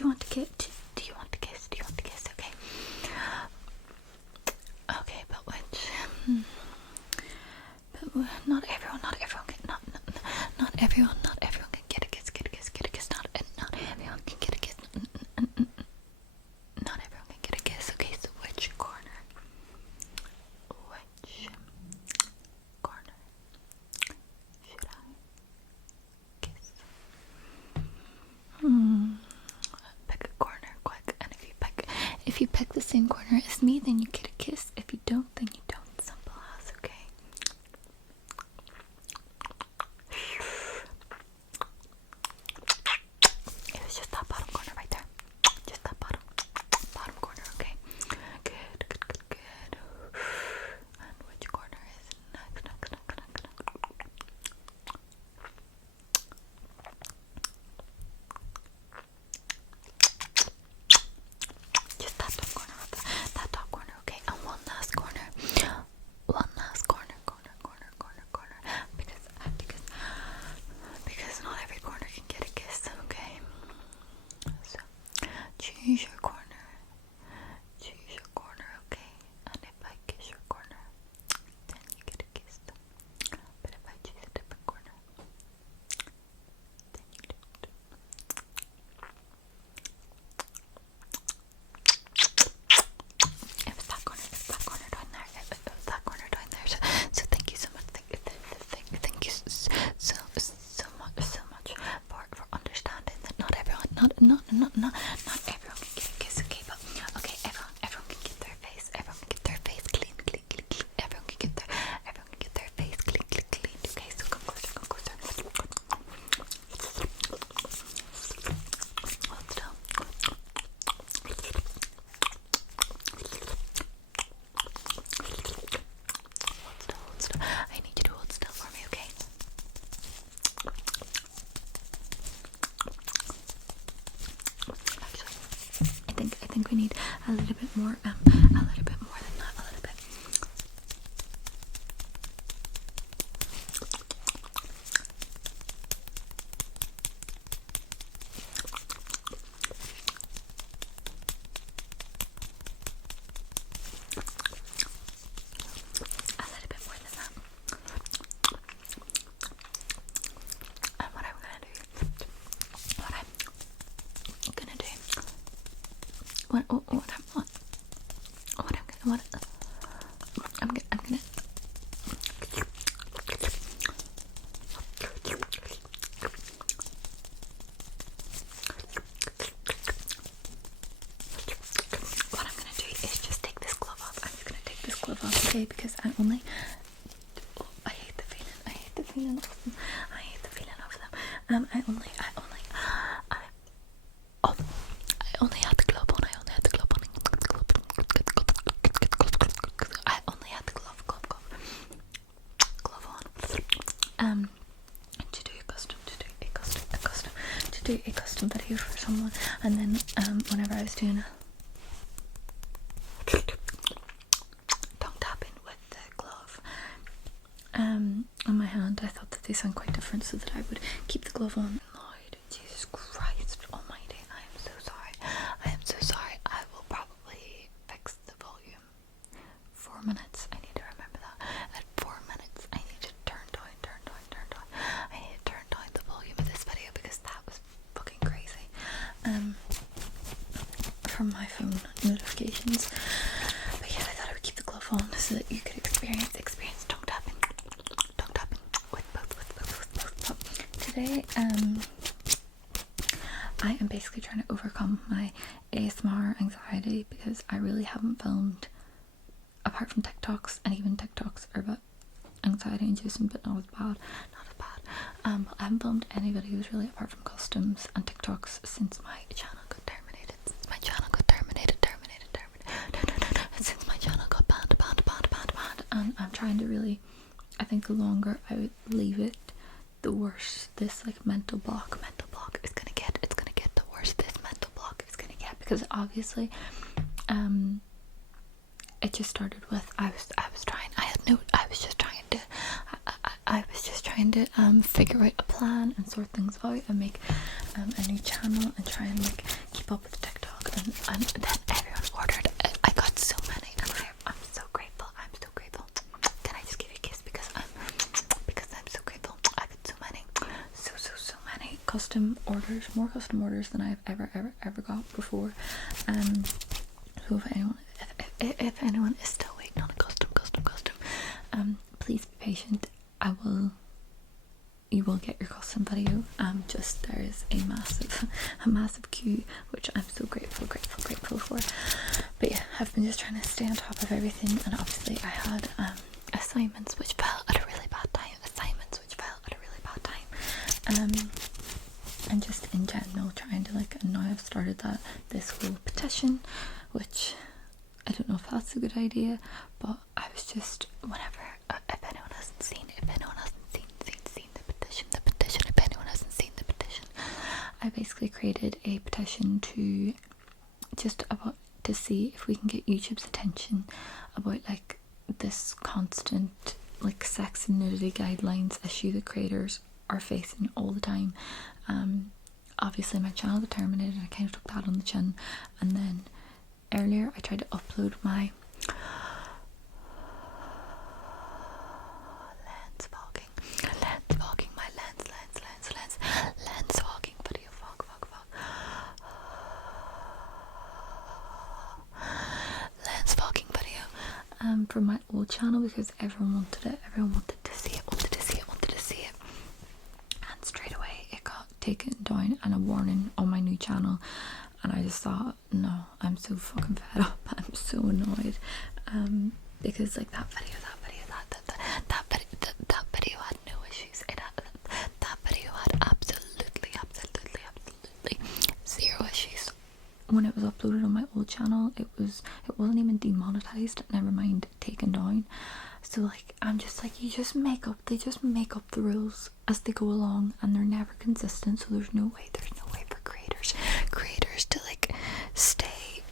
you want to get? Do you want to kiss? Do you want to kiss? Okay. Okay, but which? But not everyone can not everyone can get a kiss. Not everyone can get a kiss. Not everyone can get a kiss. Okay, so which corner? Which corner should I kiss? Pick a corner quick, and if you pick the same corner as me, then you get a kiss. If you don't, then you don't. Simple as, okay? It was just that bottom corner right there. Just that bottom corner, okay? Good. And which corner is next? Just that top corner, okay? And one last corner, because not every corner can get a kiss, okay? So choose your corner, okay? And if I kiss your corner, then you get a kiss. But if I choose a different corner, then you don't. It was that corner down there. So thank you so much. Thank you so much for understanding that not everyone can get a kiss, okay? But okay, everyone can get their face. Everyone can get their face clean. Everyone can get their face clean. Okay, so come closer. Hold still. I need you to hold still for me, okay? Actually, I think we need a little bit more than that, a little bit. A little bit more than that. And what I'm gonna do, I'm gonna do is just take this glove off. I'm just gonna take this glove off, okay? Because I hate the feeling of them. I only had the glove on. I only had the glove on. To do a custom video for someone, and then whenever I was doing tongue tapping with the glove on my hand, I thought that they sound quite different, so that I would keep the glove on. Lord, Jesus Christ Almighty, I am so sorry. I will probably fix the volume. 4 minutes. I need to remember that. At 4 minutes, I need to turn down. I need to turn down the volume of this video because that was fucking crazy. From my phone notifications. But yeah, I thought I would keep the glove on so that you could experience tongue tapping with both. Today, I am basically trying to overcome my ASMR anxiety because I really haven't filmed, apart from TikToks, and even TikToks are about anxiety inducing, but not as bad. I haven't filmed any videos really apart from customs and TikToks since my channel got terminated. Since my channel got banned. And I'm trying to really, I think the longer I would leave it, the worse this like mental block is gonna get. It's gonna get the worse this mental block is gonna get, because obviously it just started with I was just trying to I was just trying to figure out a plan and sort things out and make a new channel and try and like keep up with TikTok, and then everyone ordered. I got so many, and I'm so grateful. I'm so grateful. Can I just give you a kiss because I'm so grateful. I got so many, so many custom orders, more custom orders than I've ever got before. So if anyone is still waiting on a custom, please be patient. You will get your custom video. Just there is a massive queue, which I'm so grateful for. But yeah, I've been just trying to stay on top of everything, and obviously I had assignments which fell at a really bad time. And just in general trying to like, and now I've started this whole petition, which I don't know if that's a good idea, but I was just, whenever, if anyone hasn't seen the petition, I basically created a petition to see if we can get YouTube's attention about like this constant like sex and nudity guidelines issue that creators are facing all the time. Obviously my channel got terminated, and I kind of took that on the chin, and then earlier I tried to upload my lens fogging video, lens fogging video from my old channel, because everyone wanted to see it, and straight away it got taken down and a warning on my new channel. And I just thought, no, I'm so fucking fed up. I'm so annoyed, because like that video had no issues. That video had absolutely zero issues. When it was uploaded on my old channel, it wasn't even demonetized. Never mind taken down. So like, I'm just like, they just make up the rules as they go along, and they're never consistent. So there's no way for creators to like stay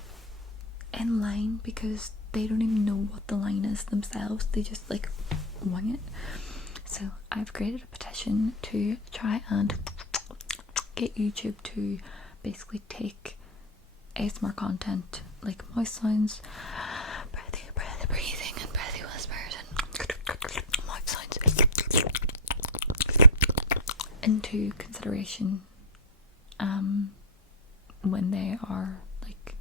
in line, because they don't even know what the line is themselves. They just like wing it. So I've created a petition to try and get YouTube to basically take ASMR content like mouse sounds, breathing and breathy whispers and mouth sounds into consideration when they are like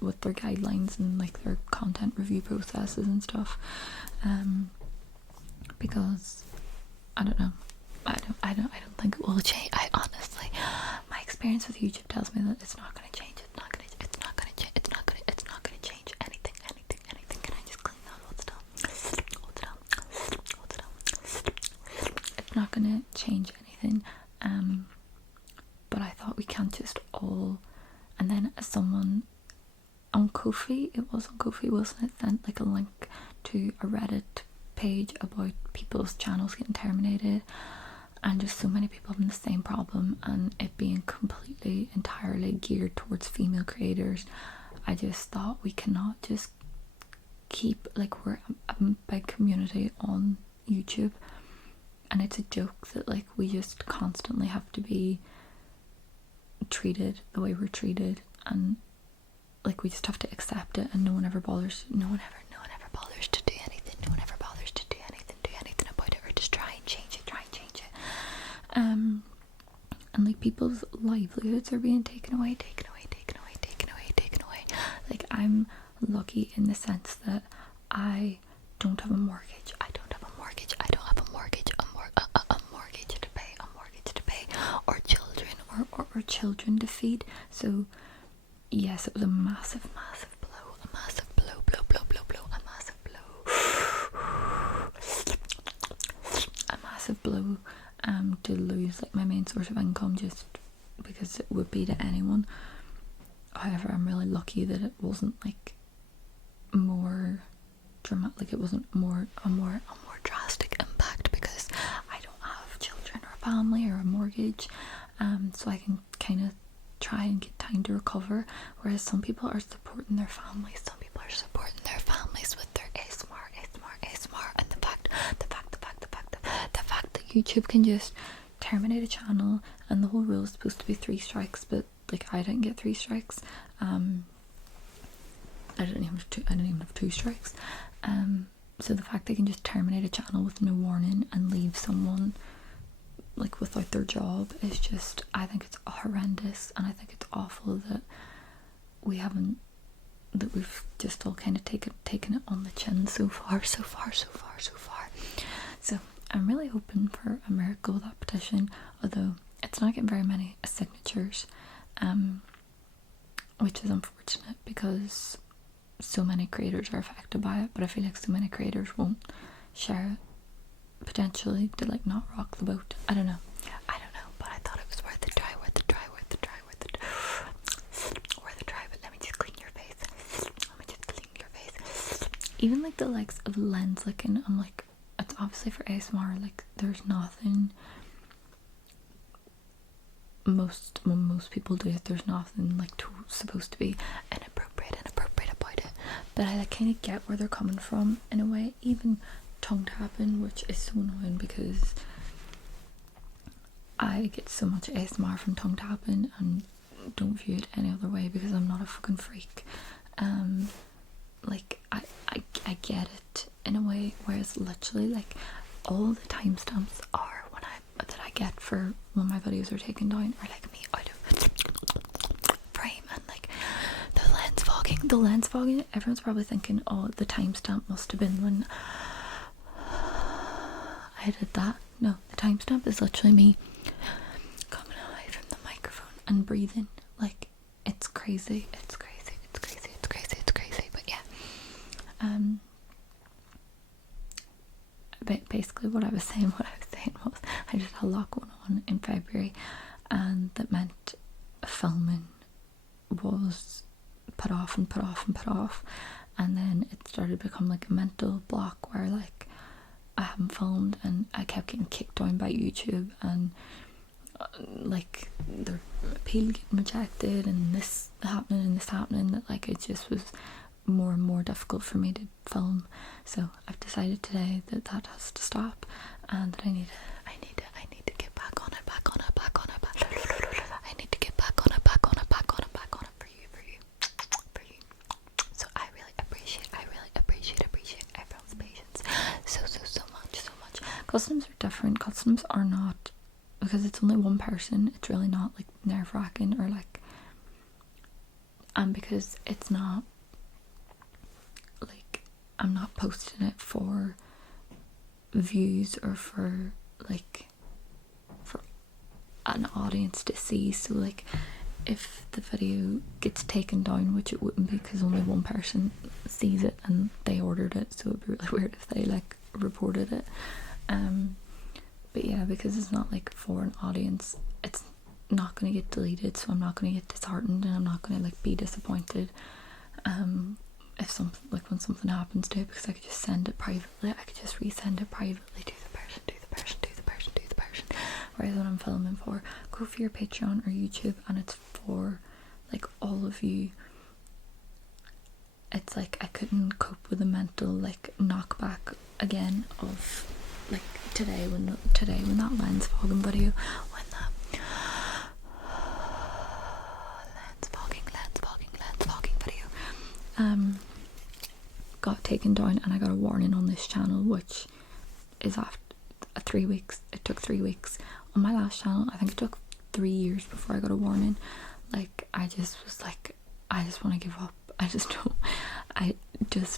with their guidelines and like their content review processes and stuff, because I don't think it will change. I honestly, my experience with YouTube tells me that it's not going to change. It's not going to change anything. Can I just clean that? Hold it down. It's not going to change anything. But I thought we can't just all. And then someone on Ko-fi, wasn't it, sent like a link to a Reddit page about people's channels getting terminated, and just so many people having the same problem, and it being entirely geared towards female creators. I just thought we cannot just keep, like, we're a big community on YouTube, and it's a joke that like we just constantly have to be treated the way we're treated, and like we just have to accept it, and no one ever bothers to do anything about it, or just try and change it. And like people's livelihoods are being taken away. Like, I'm lucky in the sense that I don't have a mortgage. I don't have a mortgage to pay, or children to feed. So yes, it was a massive blow to lose like my main source of income, just because it would be to anyone. However, I'm really lucky that it wasn't like more dramatic, like it wasn't a more drastic impact, because I don't have children or family or a mortgage, so I can kind of try and get time to recover, whereas some people are supporting their families with their ASMR, and the fact YouTube can just terminate a channel, and the whole rule is supposed to be 3 strikes, but like I didn't get 3 strikes. I didn't even have 2 strikes. So the fact they can just terminate a channel with no warning and leave someone like without their job is just, I think it's horrendous, and I think it's awful that we've just all kind of taken it on the chin so far. So I'm really hoping for a miracle with that petition, although it's not getting very many signatures, which is unfortunate because so many creators are affected by it, but I feel like so many creators won't share it, potentially to like not rock the boat. I don't know, but I thought it was worth the try, but let me just clean your face. Even like the likes of lens licking, I'm like, it's obviously for ASMR, like there's nothing, when most people do it, there's nothing like supposed to be inappropriate about it, but I like kind of get where they're coming from in a way. Even tongue tapping, which is so annoying because I get so much ASMR from tongue tapping and don't view it any other way because I'm not a fucking freak. Like I get it in a way, whereas literally like all the timestamps are that I get for when my videos are taken down are like me out of frame, and like the lens fogging, everyone's probably thinking, oh, the timestamp must have been when I did that. No, the timestamp is literally me coming away from the microphone and breathing. Like it's crazy. But yeah, basically what I was saying was I just had a lot going on in February, and that meant filming was put off, and then it started to become like a mental block where like I haven't filmed, and I kept getting kicked down by YouTube, and like the appeal getting rejected, and this happening, that like it just was more and more difficult for me to film. So I've decided today that has to stop, and that I need to get back on it. I need to get back on it for you. So I really appreciate everyone's patience so much. Customs are different. Customs are not, because it's only one person, it's really not like nerve-wracking or like, and because it's not like I'm not posting it for views or for an audience to see. So like if the video gets taken down, which it wouldn't be because only one person sees it and they ordered it, so it'd be really weird if they like reported it, but yeah, because it's not like for an audience, it's not going to get deleted, so I'm not going to get disheartened, and I'm not going to like be disappointed if something, like when something happens to it, because I could just send it privately, I could just resend it privately to the person. Whereas when I'm filming for, go for your Patreon or YouTube, and it's for like all of you. It's like I couldn't cope with the mental like knockback again of like today when that lens fogging video, when that lens fogging video got taken down, and I got a warning on this channel, which is after 3 weeks. It took 3 weeks. On my last channel, I think it took 3 years before I got a warning. Like I just was like, I just want to give up. I just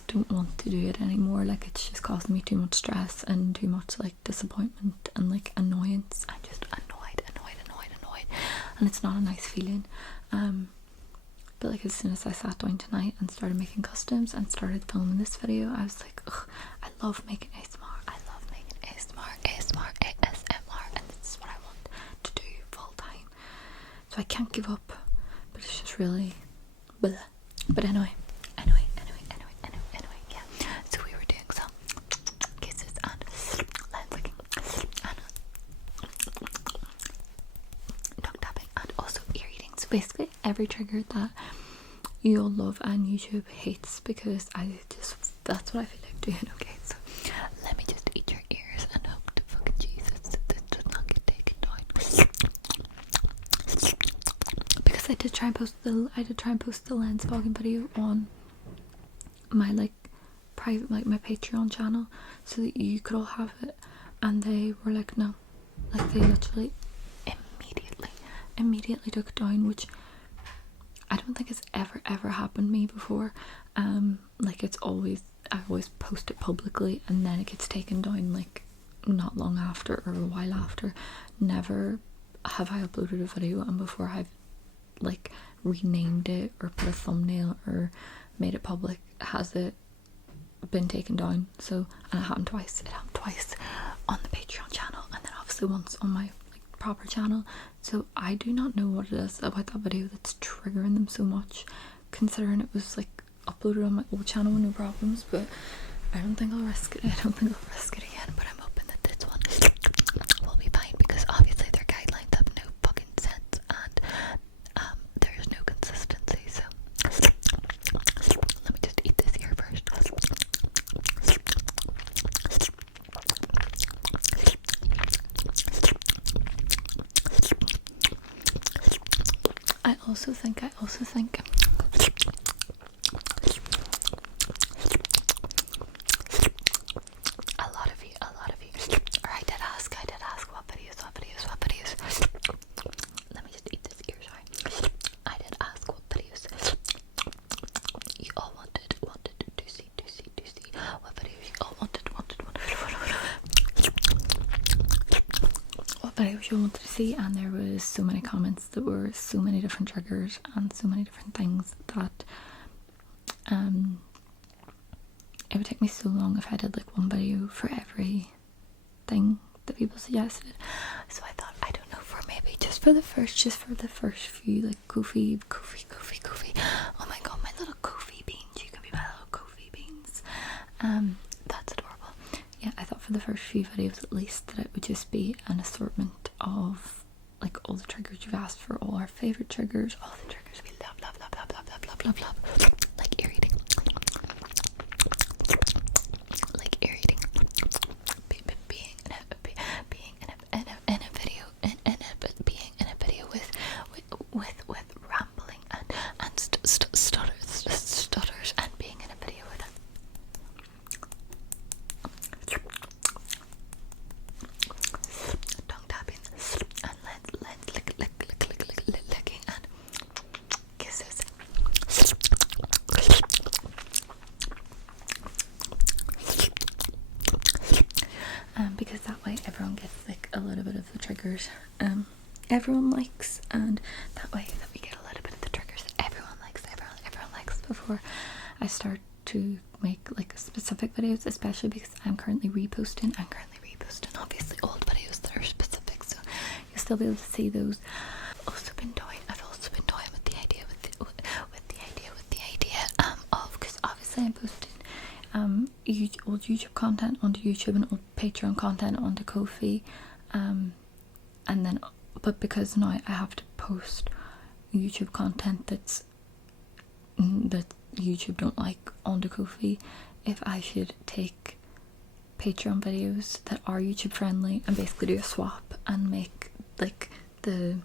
don't want to do it anymore. Like it's just causing me too much stress and too much like disappointment and like annoyance. I'm just annoyed, and it's not a nice feeling. But like as soon as I sat down tonight and started making customs and started filming this video, I was like, ugh, I love making ASMR, and this is what I want to do full time. So I can't give up, but it's just really blah. But anyway, yeah. So we were doing some kisses and lens licking and tongue tapping and also ear eating. So basically every trigger that you'll love and YouTube hates, because that's what I feel like doing. Okay, so let me just eat your ears and hope to fucking Jesus that I did try and post the lens fogging video on my like private, like my Patreon channel, so that you could all have it, and they were like, no, like they literally immediately took it down, which I don't think it's ever happened to me before. Like I always post it publicly and then it gets taken down like not long after or a while after. Never have I uploaded a video and before I've like renamed it or put a thumbnail or made it public has it been taken down. So, and it happened twice on the Patreon channel and then obviously once on my like proper channel. So I do not know what it is about that video that's triggering them so much, considering it was like uploaded on my old channel with no problems. But I don't think I'll risk it. Again, but I'm hoping that this one will be fine, because obviously their guidelines have no fucking sense and there's no consistency. So let me just eat this here first. I also think a lot of you, or I did ask what videos. Let me just eat this ear, sorry. I did ask what videos you all wanted to see. What videos you all wanted. What videos you wanted to see, and there was so many comments that were so many different triggers and so many different things that it would take me so long if I did like one video for every thing that people suggested. So I thought, I don't know, for maybe just for the first few, like Kofi. Oh my god, my little Kofi beans. You can be my little Kofi beans. That's adorable. Yeah, I thought for the first few videos at least that it would just be an assortment of like all the triggers you've asked for, all our favourite triggers, all the triggers we love. Like ear eating. Being in a video with rambling and stutters, and being in a video with tongue tapping and licking and kisses. Because that way everyone gets like a little bit of the triggers everyone likes, and that way that we get a little bit of the triggers that everyone likes before I start to make like specific videos, especially because I'm currently reposting obviously old videos that are specific, so you'll still be able to see those. I've also been toying with the idea of, because obviously I'm posting old YouTube content onto YouTube and old Patreon content onto Ko-fi, and then but because now I have to post YouTube content that YouTube don't like onto Ko-fi, if I should take Patreon videos that are YouTube friendly and basically do a swap and make like the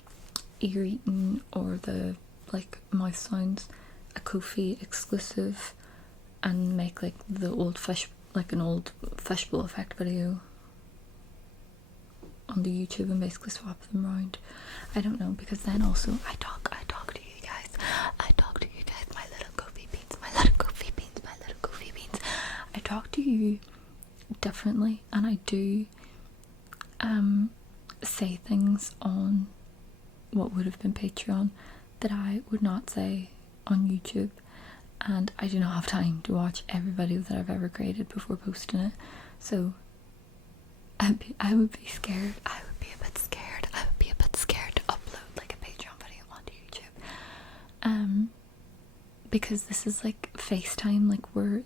ear eating or the like mouth sounds a Ko-fi exclusive, and make like the old fish, like an old fishbowl effect video on the YouTube and basically swap them around. I don't know, because then also I talk to you guys, my little Ko-fi beans. I talk to you differently, and I do say things on what would have been Patreon that I would not say on YouTube, and I do not have time to watch every video that I've ever created before posting it. So I would be scared. I would be a bit scared to upload like a Patreon video onto YouTube. Because this is like FaceTime, like we're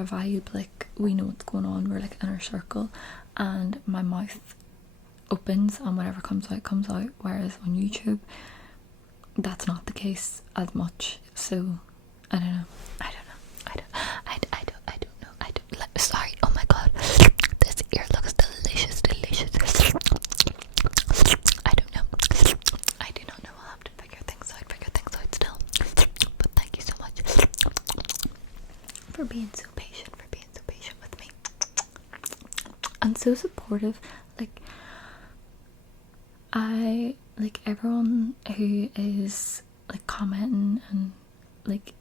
a vibe, like we know what's going on, we're like in our circle, and my mouth opens and whatever comes out, whereas on YouTube that's not the case as much. So I don't know. Sorry, oh my god, this ear looks delicious. I don't know. I do not know. I'll have to for being so patient, with me. And so supportive. Like, I like everyone who is like commenting and like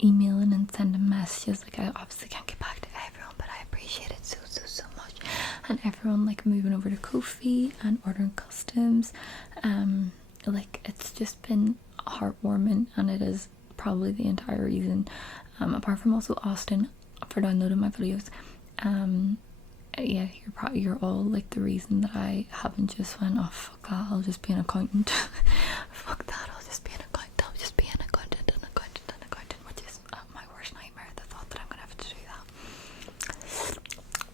emailing and sending messages. Like, I obviously can't get back to everyone, but I appreciate it so much. And everyone like moving over to Ko-fi and ordering customs. Like, it's just been heartwarming, and it is probably the entire reason, apart from also Austin for downloading my videos. Yeah, you're all like the reason that I haven't just went, oh fuck that, I'll just be an accountant. Fuck that, I'll just be an accountant. I'll just be an accountant, which is my worst nightmare, the thought that I'm gonna have to do that.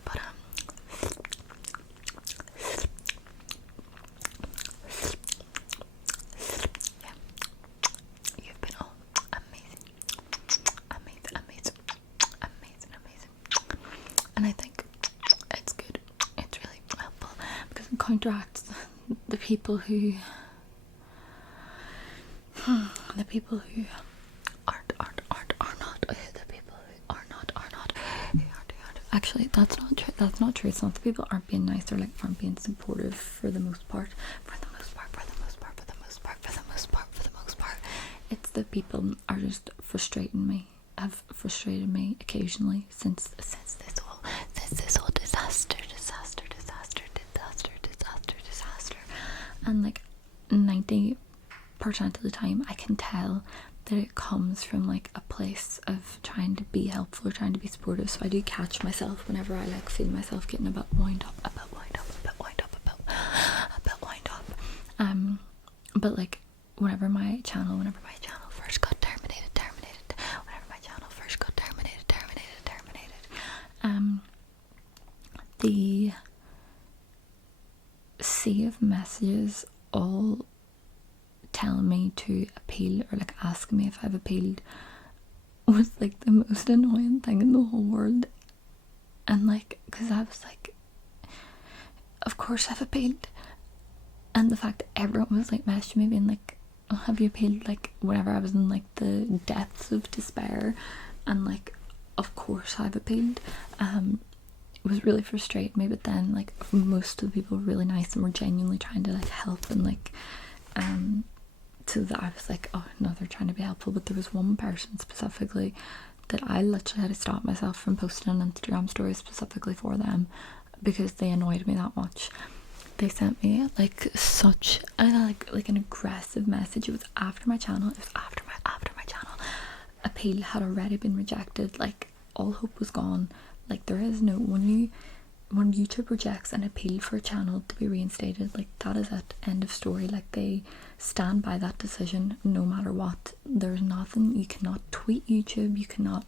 But yeah, you've been all amazing, and I think it's good. It's really helpful because it counteracts the people who aren't, the people who aren't. Actually, that's not true. It's not the people aren't being nice or like aren't being supportive for the most part. It's the people are just frustrating me. Have frustrated me occasionally since this whole disaster. And like 90% of the time I can tell that it comes from like a place of trying to be helpful or trying to be supportive. So I do catch myself whenever I like feel myself getting a bit wind up. But like whenever my channel first got terminated, the sea of messages all telling me to appeal or like asking me if I've appealed was like the most annoying thing in the whole world. And like, because I was like, of course I've appealed. And the fact that everyone was like messaging me being like, oh, have you appealed? Like whenever I was in like the depths of despair, and like, of course I've appealed. It was really frustrating me, but then like most of the people were really nice and were genuinely trying to like help, and like so that I was like, oh no, they're trying to be helpful. But there was one person specifically that I literally had to stop myself from posting an Instagram story specifically for them because they annoyed me that much. They sent me like such a like an aggressive message. It was after my channel appeal had already been rejected. Like all hope was gone. Like there is no, when YouTube rejects an appeal for a channel to be reinstated, like that is it, end of story. Like they stand by that decision no matter what. There's nothing, you cannot tweet YouTube, you cannot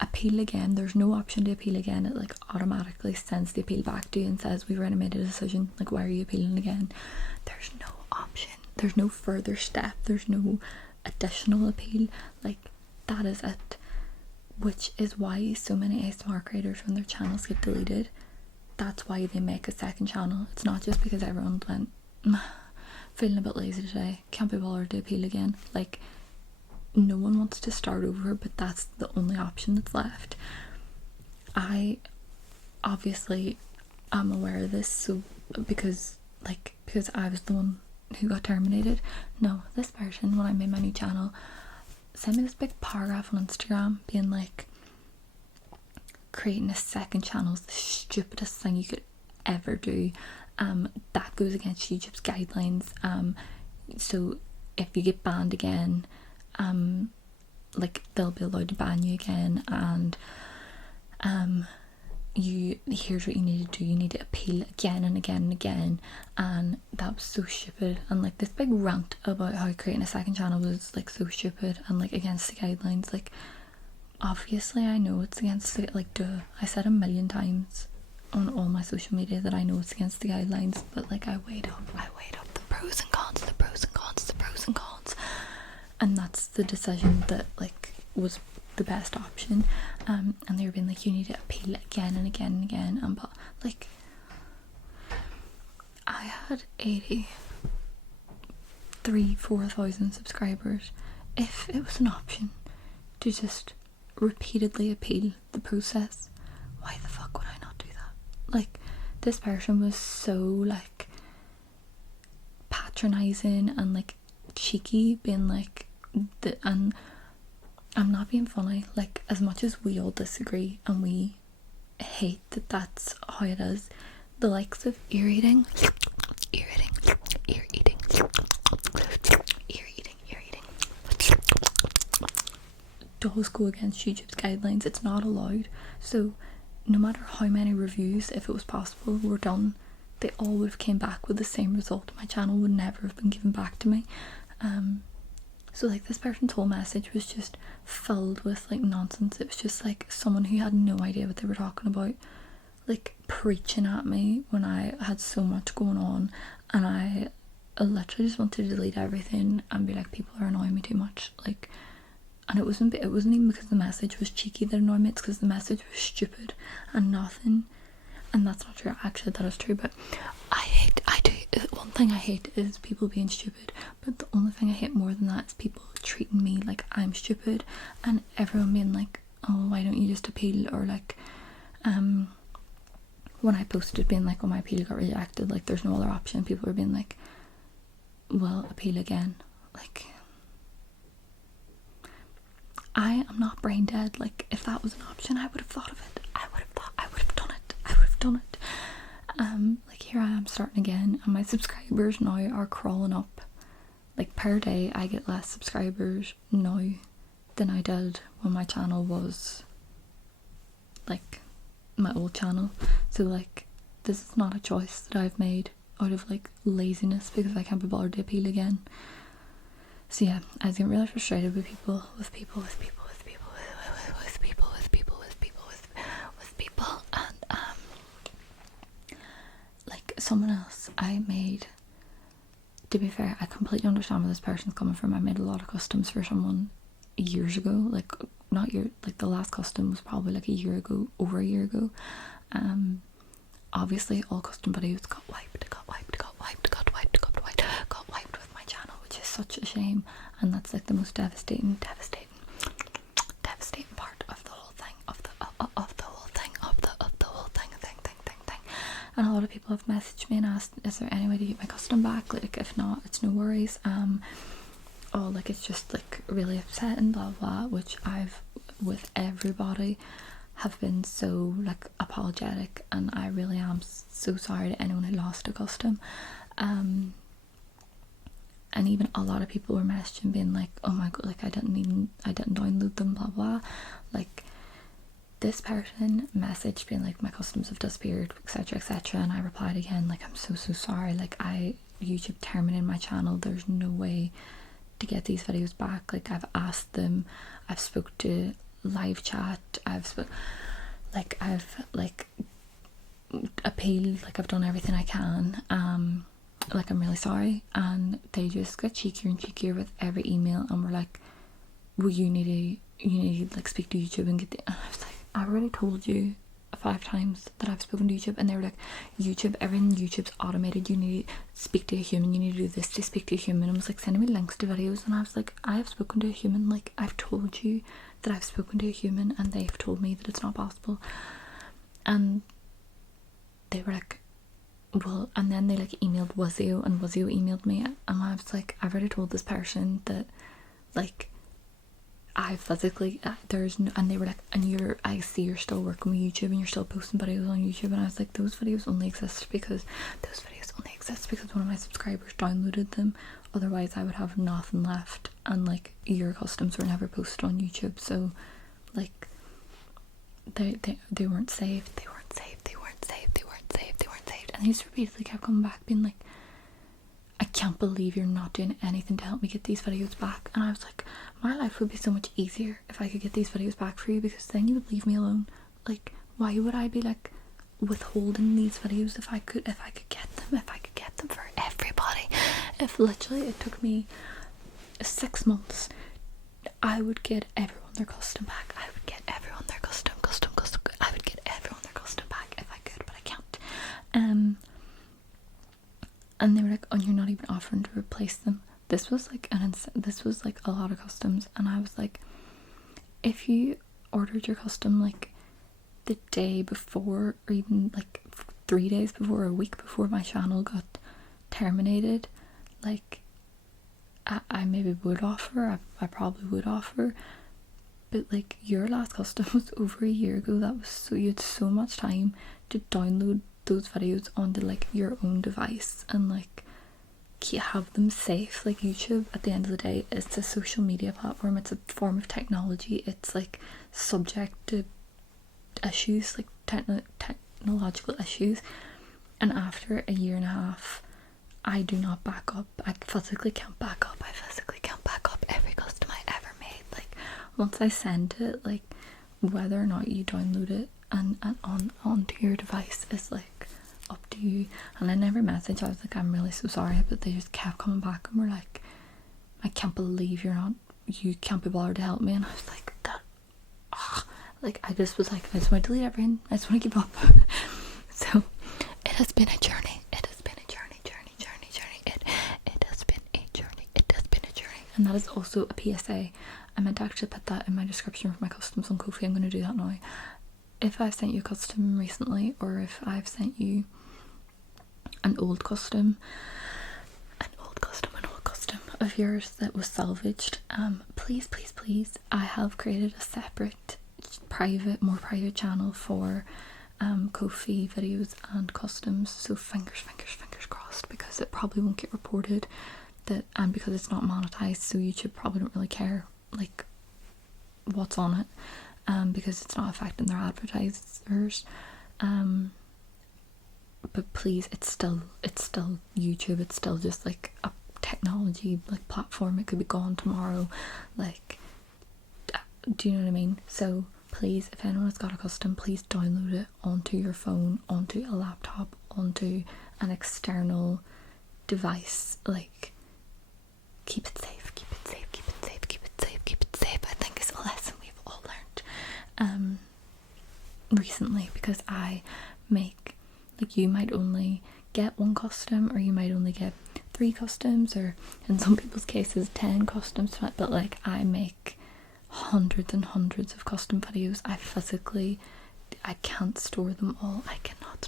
appeal again. There's no option to appeal again. It like automatically sends the appeal back to you and says we've already made a decision, like why are you appealing again? There's no option, there's no further step, there's no additional appeal. Like that is it. Which is why so many ASMR creators, when their channels get deleted, that's why they make a second channel. It's not just because everyone went, feeling a bit lazy today, can't be bothered to appeal again. Like no one wants to start over, but that's the only option that's left. I obviously am aware of this, so because I was the one who got terminated. No, this person, when I made my new channel, sent me this big paragraph on Instagram being like, creating a second channel is the stupidest thing you could ever do. That goes against YouTube's guidelines. So if you get banned again, like they'll be allowed to ban you again, and here's what you need to do, you need to appeal again and again and again. And that was so stupid. And like this big rant about how creating a second channel was like so stupid and like against the guidelines. Like obviously I know it's against the, like duh, I said a million times on all my social media that I know it's against the guidelines, but like I weighed up the pros and cons, and that's the decision that like was the best option. And they were being like, you need to appeal again and again and again. And but like I had 4,000 subscribers. If it was an option to just repeatedly appeal the process. Why the fuck would I not do that? Like, this person was so like patronizing and like cheeky, being like and I'm not being funny, like, as much as we all disagree and we hate that that's how it is, the likes of ear eating does go against YouTube's guidelines. It's not allowed. So no matter how many reviews, if it was possible, were done, they all would have came back with the same result. My channel would never have been given back to me. So like, this person's whole message was just filled with like nonsense. It was just like someone who had no idea what they were talking about, like preaching at me when I had so much going on, and I literally just wanted to delete everything and be like, people are annoying me too much. Like, and it wasn't even because the message was cheeky that annoyed me, it's because the message was stupid and nothing. And that's not true, actually that is true, but one thing I hate is people being stupid, but the only thing I hate more than that is people treating me like I'm stupid, and everyone being like, oh, why don't you just appeal? Or like, when I posted being like, oh, my appeal got rejected, like there's no other option, people were being like, well, appeal again. Like, I am not brain dead. Like, if that was an option, I would have thought of it. I would have done it. Like, here I am starting again, and my subscribers now are crawling up. Like, per day I get less subscribers now than I did when my channel was like my old channel. So like, this is not a choice that I've made out of like laziness because I can't be bothered to appeal again. So yeah, I was getting really frustrated with people, and like, someone else I made, to be fair, I completely understand where this person's coming from. I made a lot of customs for someone years ago, like the last custom was probably like over a year ago. Obviously all custom videos got wiped with my channel, which is such a shame, and that's like the most devastating part of the whole thing, and a lot of people have messaged me and asked, is there any way to get my custom back? Like, if not, it's no worries. Oh, like, it's just like really upsetting, blah blah, which I've, with everybody, have been so like apologetic, and I really am so sorry to anyone who lost a custom. And even a lot of people were messaging being like, oh my god, like I didn't download them, blah blah. Like, this person messaged being like, my customs have disappeared, etc, and I replied again like, I'm so sorry, like, YouTube terminated my channel, there's no way to get these videos back. Like, I've asked them, I've spoke to live chat, I've appealed, like I've done everything I can, like, I'm really sorry. And they just got cheekier and cheekier with every email, and were like, well, you need to like speak to YouTube and get the, and I was like, I already told you 5 times that I've spoken to YouTube. And they were like, everything YouTube's automated, you need to speak to a human, you need to do this to speak to a human. And I was like, sending me links to videos, and I was like, I have spoken to a human, like, I've told you that I've spoken to a human, and they've told me that it's not possible. And they were like, well, and then they like emailed Wazio, and Wazio emailed me, and I was like, I've already told this person that, like, I physically, there's no, and they were like, and I see you're still working with YouTube and you're still posting videos on YouTube. And I was like, those videos only exist because one of my subscribers downloaded them, otherwise I would have nothing left, and like, your customs were never posted on YouTube. So like, they weren't saved, and he just repeatedly kept coming back being like, I can't believe you're not doing anything to help me get these videos back. And I was like, my life would be so much easier if I could get these videos back for you, because then you would leave me alone. Like, why would I be like withholding these videos if I could get them for everybody? If literally it took me 6 months, I would get everyone their custom back. I would get everyone their custom I would get everyone their custom back if I could, but I can't. And they were like, oh, you're not even offering to replace them. This was like a lot of customs, and I was like, if you ordered your custom like the day before, or even like 3 days before, or a week before my channel got terminated, like I maybe would offer, I probably would offer, but like your last custom was over a year ago. That was so, you had so much time to download those videos onto like your own device and like have them safe. Like YouTube at the end of the day, it's a social media platform, it's a form of technology, it's like subject to issues, like technological issues, and after a year and a half I do not back up. I physically can't back up every custom I ever made. Like once I send it, like whether or not you download it and onto your device is like up to you. And I never messaged, I was like, I'm really so sorry, but they just kept coming back and were like, I can't believe you can't be bothered to help me. And I was like, like I just was like, I just want to delete everything, I just want to give up. So it has been a journey, it has been a journey. It has been a journey. And that is also a PSA. I meant to actually put that in my description for my customs on Ko-fi. I'm going to do that now. If I've sent you a custom recently, or if I've sent you an old custom of yours that was salvaged, please, I have created a separate more private channel for Ko-fi videos and customs, so fingers crossed, because it probably won't get reported, that and because it's not monetized, so YouTube probably don't really care like what's on it, because it's not affecting their advertisers. But please, it's still YouTube, it's still just like a technology like platform. It could be gone tomorrow, like, do you know what I mean? So please, if anyone has got a custom, please download it onto your phone, onto a laptop, onto an external device. Like, keep it safe. I think it's a lesson we've all learned recently, because I make, like, you might only get 1 custom, or you might only get 3 customs, or in some people's cases 10 customs, but like I make hundreds and hundreds of custom videos. I can't store them all. I cannot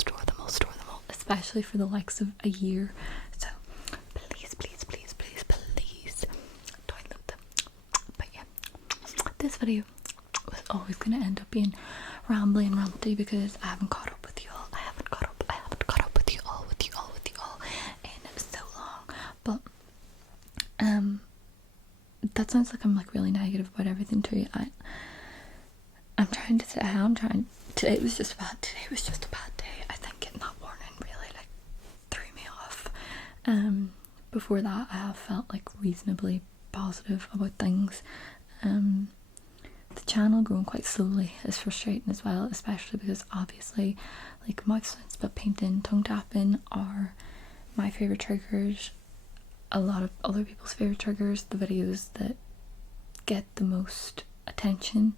store them all, especially for the likes of a year. So please download them. But yeah, this video was always going to end up being rambly and ranty, because I haven't caught up with you all. I haven't caught up with you all in so long. But that sounds like I'm like really negative about everything too. Today was just a bad day. I think getting that warning really like threw me off. Before that I have felt like reasonably positive about things. The channel growing quite slowly is frustrating as well, especially because obviously like mouth sounds, but painting, tongue tapping are my favourite triggers, a lot of other people's favourite triggers, the videos that get the most attention.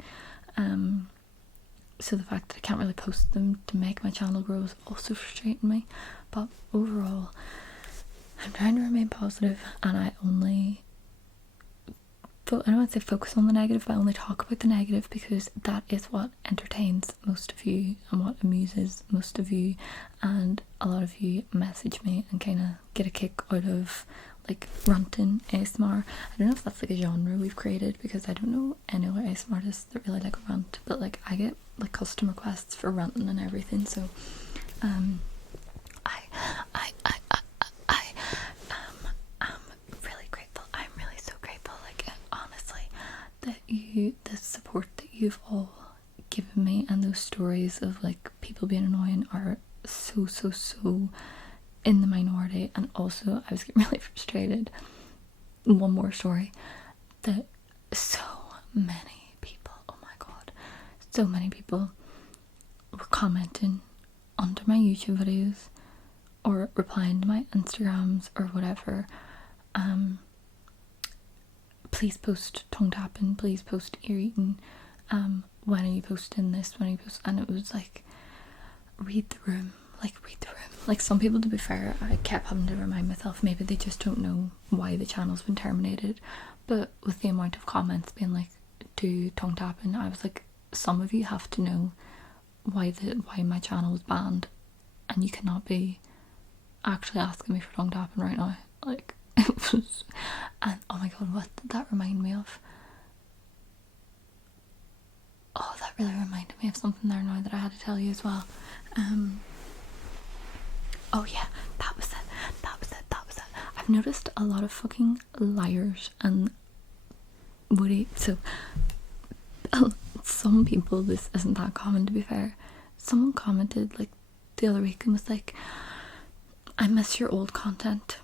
So the fact that I can't really post them to make my channel grow is also frustrating me. But overall, I'm trying to remain positive, and I don't want to say focus on the negative, but I only talk about the negative because that is what entertains most of you and what amuses most of you. And a lot of you message me and kind of get a kick out of like ranting ASMR. I don't know if that's like a genre we've created, because I don't know any other ASMR artists that really like a rant, but like I get like custom requests for ranting and everything. So I'm really grateful. I'm really so grateful, like honestly, that the support that you've all given me, and those stories of like people being annoying are so in the minority. And also I was getting really frustrated. One more story, that so many people, oh my god, so many people were commenting under my YouTube videos or replying to my Instagrams or whatever, please post tongue tapping, please post ear eating, when are you posting this, when are you post, and it was like, read the room. Like, some people, to be fair, I kept having to remind myself, maybe they just don't know why the channel's been terminated, but with the amount of comments being like, do tongue tapping, I was like, some of you have to know why my channel was banned, and you cannot be actually asking me for tongue tapping right now. Like, it was, and oh my god, what did that remind me of? Oh, that really reminded me of something there now that I had to tell you as well. Oh yeah, that was it. I've noticed a lot of fucking liars and Woody. So some people, this isn't that common to be fair. Someone commented like the other week and was like, I miss your old content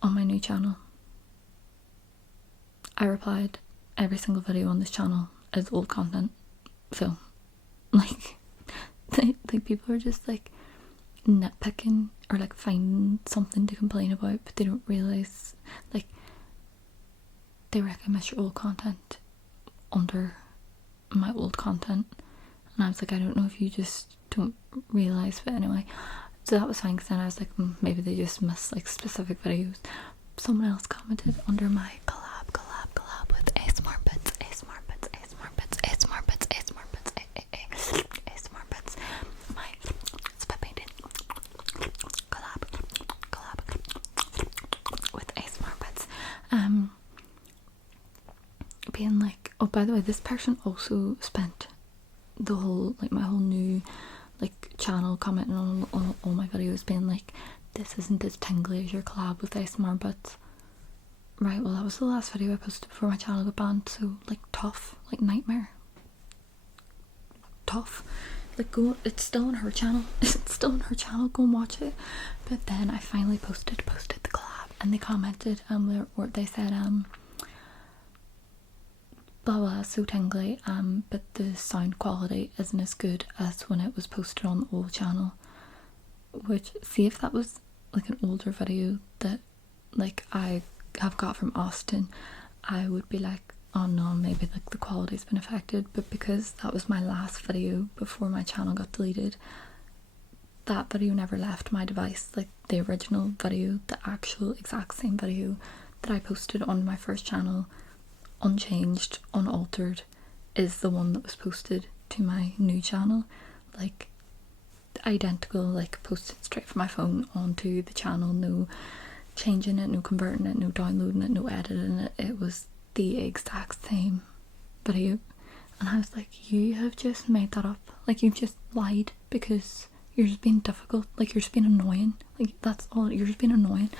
on my new channel. I replied, every single video on this channel is old content. So like people are just like nitpicking or like finding something to complain about, but they don't realise, like, they reckon I miss your old content under my old content, and I was like, I don't know if you just don't realise, but anyway, so that was fine, because then I was like, maybe they just miss like specific videos. Someone else commented under my collab with ASMR bits, my spit painting collab with ASMR bits, being like, oh, by the way, this person also spent the whole, like, my whole new like channel commenting on all my videos, being like, this isn't as tingly as your collab with ASMR bits. Right, well, that was the last video I posted before my channel got banned, so like, tough, like, nightmare, tough. Like, go, it's still on her channel. It's still on her channel, go and watch it. But then I finally posted the collab, and they commented, where they said, blah blah, so tingly, but the sound quality isn't as good as when it was posted on the old channel. Which, see, if that was like an older video that like I have got from Austin, I would be like, oh no, maybe like the quality's been affected. But because that was my last video before my channel got deleted, that video never left my device. Like, the original video, the actual exact same video that I posted on my first channel, unchanged, unaltered, is the one that was posted to my new channel. Like, identical, like, posted straight from my phone onto the channel, no changing it, no converting it, no downloading it, no editing it. It was the exact same video, and I was like, you have just made that up. Like, you've just lied because you're just being difficult. Like, you're just being annoying. Like, that's all. You're just being annoying,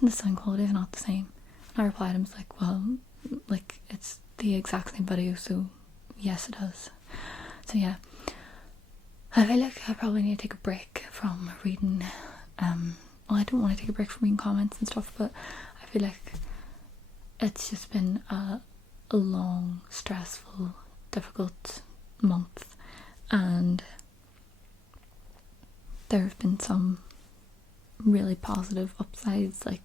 and the sound quality is not the same. And I replied and was like, well, like, it's the exact same video, so yes, it does. So yeah, I feel like I probably need to take a break from reading, well, I don't want to take a break from reading comments and stuff, but I feel like it's just been a long, stressful, difficult month, and there have been some really positive upsides, like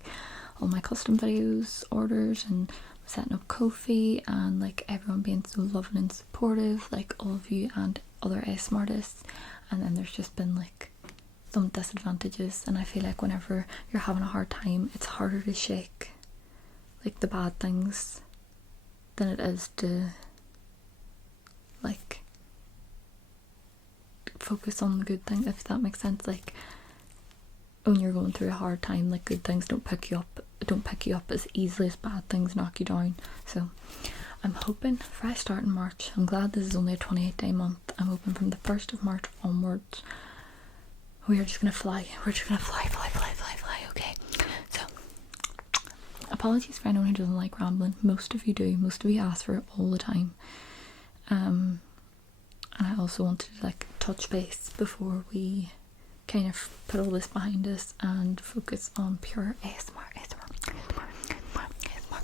all my custom videos orders, and setting up Ko-fi, and like everyone being so loving and supportive, like all of you and other ASMR artists. And then there's just been like some disadvantages, and I feel like whenever you're having a hard time, it's harder to shake like the bad things than it is to like focus on the good things, if that makes sense. Like, when you're going through a hard time, like, good things don't pick you up as easily as bad things knock you down. So I'm hoping for a start in March. I'm glad this is only a 28-day month. I'm hoping from the 1st of March onwards, we are just gonna fly. We're just gonna fly, okay? So, apologies for anyone who doesn't like rambling. Most of you do. Most of you ask for it all the time. And I also wanted to like touch base before we kind of put all this behind us and focus on pure ASMR.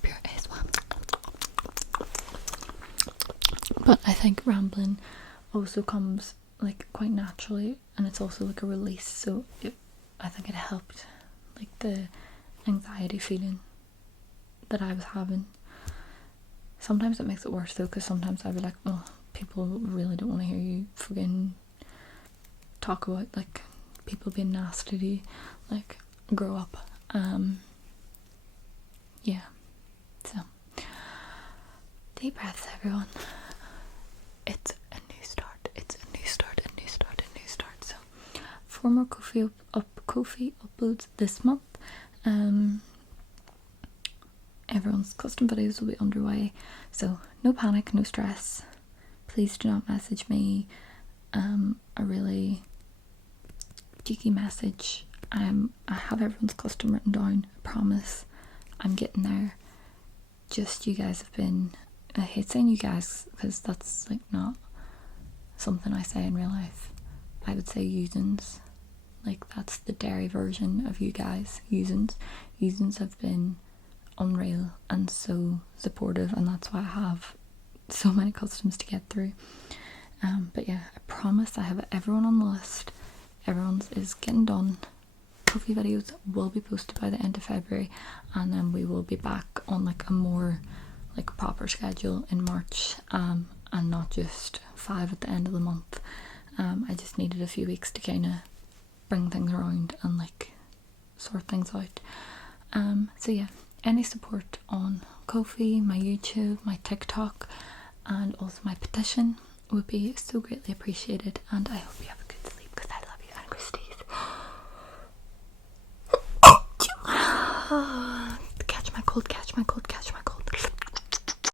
Pure ASMR. But I think rambling also comes like quite naturally, and it's also like a release, so I think it helped like the anxiety feeling that I was having. Sometimes it makes it worse though, because sometimes I'd be like, oh, people really don't want to hear you fucking talk about like people being nasty to you. Like, grow up. Yeah, so Deep breaths, everyone. It's a new start. It's a new start, a new start, a new start. So 4 more Ko-fi uploads this month. Everyone's custom videos will be underway, so no panic, no stress. Please do not message me a really cheeky message. I have everyone's custom written down. I promise I'm getting there. Just you guys have been, I hate saying you guys because that's like not something I say in real life. I would say usins. Like that's the dairy version of you guys. Usins have been unreal and so supportive, and that's why I have so many customs to get through. But yeah, I promise I have everyone on the list. Everyone's is getting done. Ko-fi videos will be posted by the end of February, and then we will be back on like a more like proper schedule in March, and not just 5 at the end of the month. I just needed a few weeks to kind of bring things around and like sort things out. So yeah, any support on Ko-fi, my YouTube, my TikTok, and also my petition would be so greatly appreciated, and I hope you have